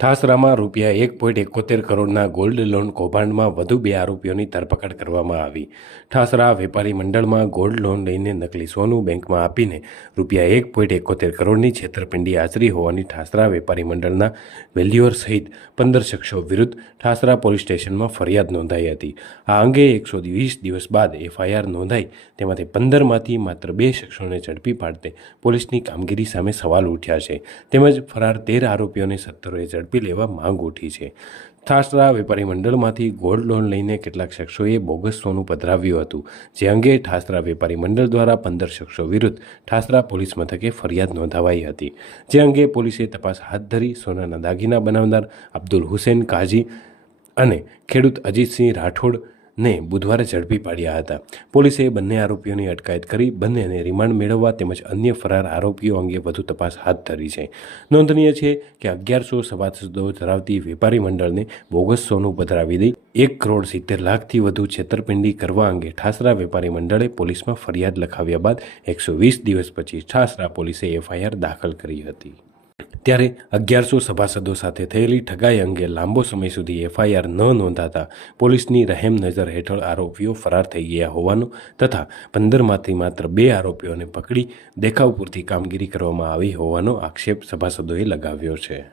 ઠાસરામાં રૂપિયા એક પોઈન્ટ એકોતેર કરોડના ગોલ્ડ લોન કૌભાંડમાં વધુ બે આરોપીઓની ધરપકડ કરવામાં આવી. ઠાસરા વેપારી મંડળમાં ગોલ્ડ લોન લઈને નકલી સોનું બેંકમાં આપીને રૂપિયા એક પોઈન્ટ એકોતેર કરોડની છેતરપિંડી આચરી હોવાની ઠાસરા વેપારી મંડળના વેલ્યુઅર સહિત પંદર શખ્સો વિરુદ્ધ ઠાસરા પોલીસ સ્ટેશનમાં ફરિયાદ નોંધાઈ હતી. આ અંગે એકસો વીસ દિવસ બાદ એફઆઈઆર નોંધાઈ. તેમાંથી પંદરમાંથી માત્ર બે શખ્સોને ઝડપી પાડતે પોલીસની કામગીરી સામે સવાલ ઉઠ્યા છે. તેમજ ફરાર તેર આરોપીઓને સત્તરોએ ઝડપી લેવા માંગ ઉઠી છે. ઠાસરા વેપારી મંડળમાંથી ગોલ્ડ લોન લઈને કેટલાક શખ્સોએ બોગસ સોનું પધરાવ્યું હતું, જે અંગે ઠાસરા વેપારી મંડળ દ્વારા પંદર શખ્સો વિરુદ્ધ ઠાસરા પોલીસ મથકે ફરિયાદ નોંધાવાઈ હતી. જે અંગે પોલીસે તપાસ હાથ ધરી સોનાના દાગીના બનાવનાર અબ્દુલ હુસેન કાજી અને ખેડૂત અજીતસિંહ રાઠોડ ને બુધવારે ઝડપી પાડ્યા હતા. પોલીસે બંને આરોપીઓની અટકાયત કરી, બંનેને રિમાન્ડ મેળવવા તેમજ અન્ય ફરાર આરોપીઓ અંગે વધુ તપાસ હાથ ધરી છે. નોંધનીય છે કે અગિયારસો સભાસદો ધરાવતી વેપારી મંડળને બોગસ સોનું પધરાવી દઈ એક કરોડ સિત્તેર લાખથી વધુ છેતરપિંડી કરવા અંગે ઠાસરા વેપારી મંડળે પોલીસમાં ફરિયાદ લખાવ્યા બાદ એકસો વીસ દિવસ પછી ઠાસરા પોલીસે એફઆઈઆર દાખલ કરી હતી. ત્યારે અગિયારસો સભાસદો સાથે થયેલી ઠગાઈ અંગે લાંબો સમય સુધી એફઆઈઆર ન નોંધાતા પોલીસની રહેમ નજર હેઠળ આરોપીઓ ફરાર થઈ ગયા હોવાનું તથા પંદરમાંથી માત્ર બે આરોપીઓને પકડી દેખાવ પૂરતી કામગીરી કરવામાં આવી હોવાનો આક્ષેપ સભાસદોએ લગાવ્યો છે.